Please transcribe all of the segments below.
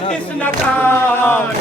किस नकार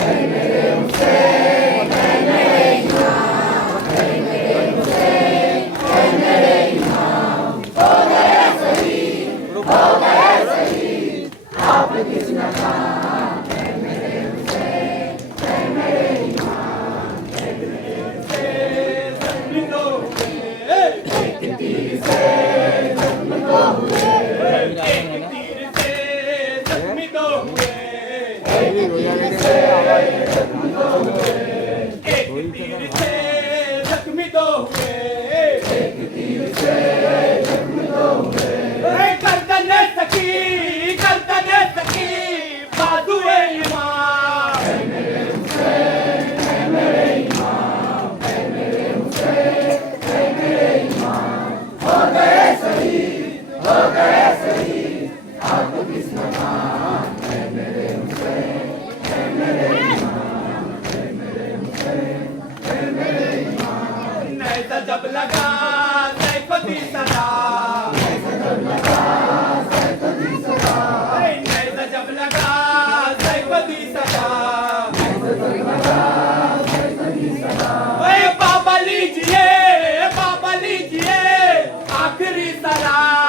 जब लगा सैको दी सदा जब लगा सैको दी सदा बाबा लीजिए आखिरी सलाम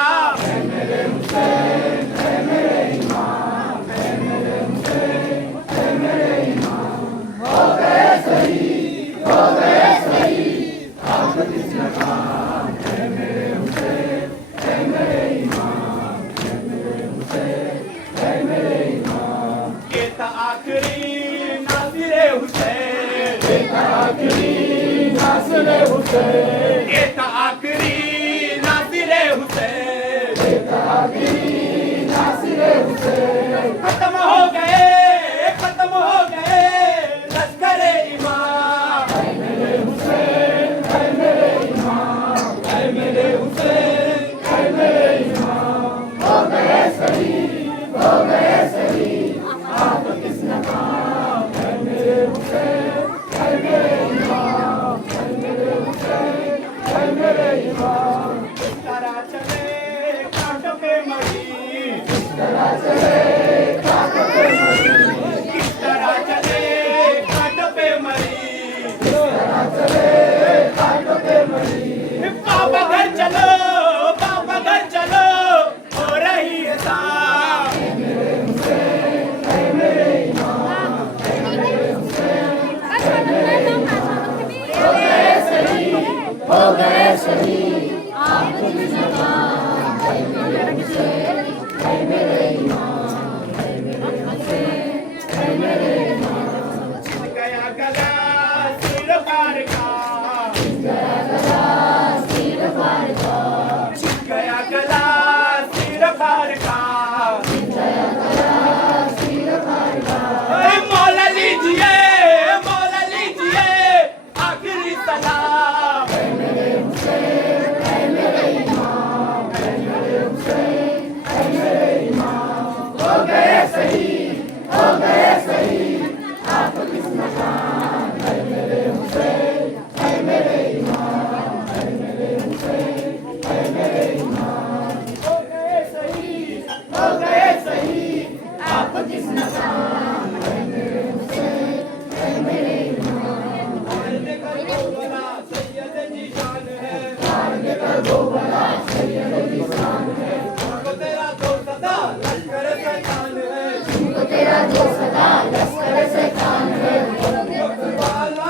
खत्म हो गए लश्करे इमाम है मेरे हुसैन है मेरे इमाम है मेरे हुसैन है मेरे इमाम हो गए शहीद आप किस नकाम है मेरे हुसैन है मेरे इमाम है मेरे हुसैन है मेरे इमाम इस तरह चले कांटों पे मरी इस तरह चले कांटों पे मरी किस तरह चले कांटों पे मरी किस तरह चले कांटों पे मरी बाबा घर चलो हो रही है शाम है मेरे हुसैन है मेरे इमाम है मेरे हुसैन है मेरे इमाम हो गए शहीद आप किस नकाम है मेरे हुसैन है मेरे इमाम है मेरे हुसैन है मेरे इमाम गया गला सिर पार का गया गला सिर पार का गया गला सिर पार का गया गला सिर पार का मौला लीजिए आखिरी सलाम है मेरे हुसैन है मेरे इमाम है मेरे हुसैन है मेरे इमाम हो गए शहीद आप किस नकाम है मेरे हुसैन है मेरे इमाम है मेरे हुसैन है मेरे इमाम हो गए शहीद आप किस नकाम है मेरे हुसैन है मेरे इमाम सैयद जी शान है वो बड़ा सैयद जी शान है तेरा तो सदा लश्कर शैतान है तेरा तो सदा